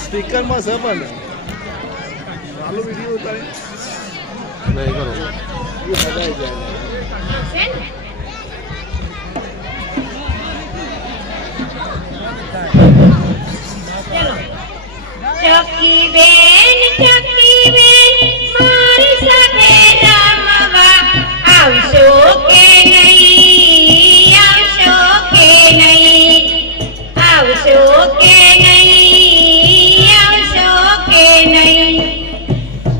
speaker માં છે પણ ચાલુ વિડિયો ઉતારે નહીં કરો એ હદાઈ જાય ચકી બેન મારી સાથે રમવા આવશો કે નહીં આવશો કે નહીં આવશો કે નહીં આવશો કે નહીં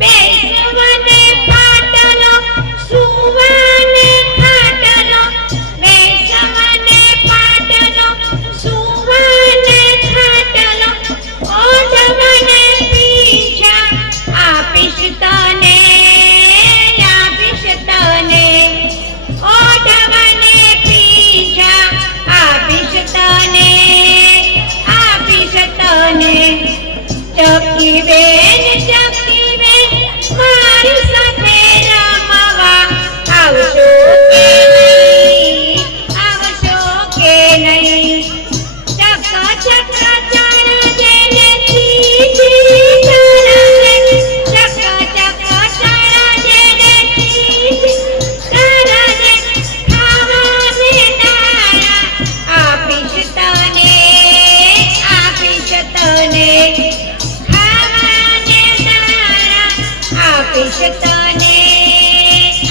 બેસવાને પાટલો સુવાને ખાટલો બેસવાને પાટલો સુવાને ખાટલો ઓઢવાને પીછા આપીશ તને ઓઢવાને પીછા આપીશ તને ચકી બેન મારી સાથે રમવા આવશો કે નહીં આવશો કે નહીં ચક ચક ચારા જેને ચીચી ચારા ચક ચક ચારા જેને ચીચી ચારા જે ખાવાને દાણા આપીશ તને આપીશ તને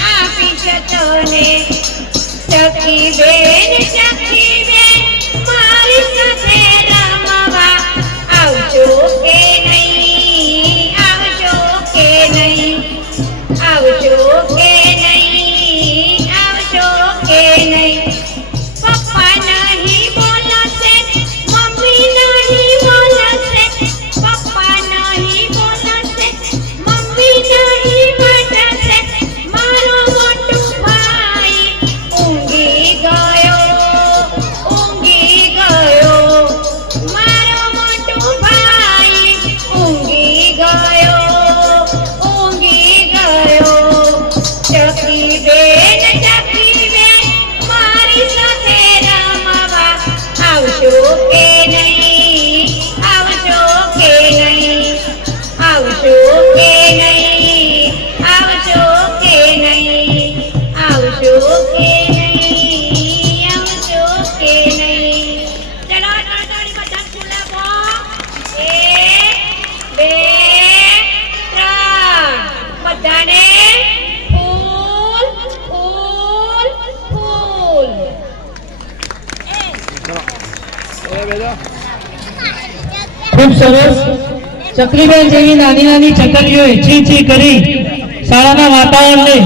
આપીશ તને ચકી બેન મારી સાથે રમવા આવજો કે નહીં આવજો કે નહીં આવજો કે નહીં આવજો કે નહીં પપ્પા નહીં બોલશે મમ્મી નહીં બોલશે પપ્પા નહીં બોલશે મમ્મી નહીં બોલશે મારો મોટો ભાઈ ઊંઘી ગયો મારો મોટો ભાઈ ઊંઘી ગયો ચકી બેન મારી સાથે રમવા આવશો કે નહીં આવશો કે નહીં આવશો કે નહીં આવશો કે નહીં આવશો કે નહીં આવશો કે નહીં ચલો તાળી બધા ખુલાવો 1 2 3 બધાને ફૂલ ફૂલ ફૂલ એ બેટા ખૂબ સરસ ચકલીબેન જેવી નાની નાની ચકલીઓએ ચી ચી કરી શાળાના વાતાવરણને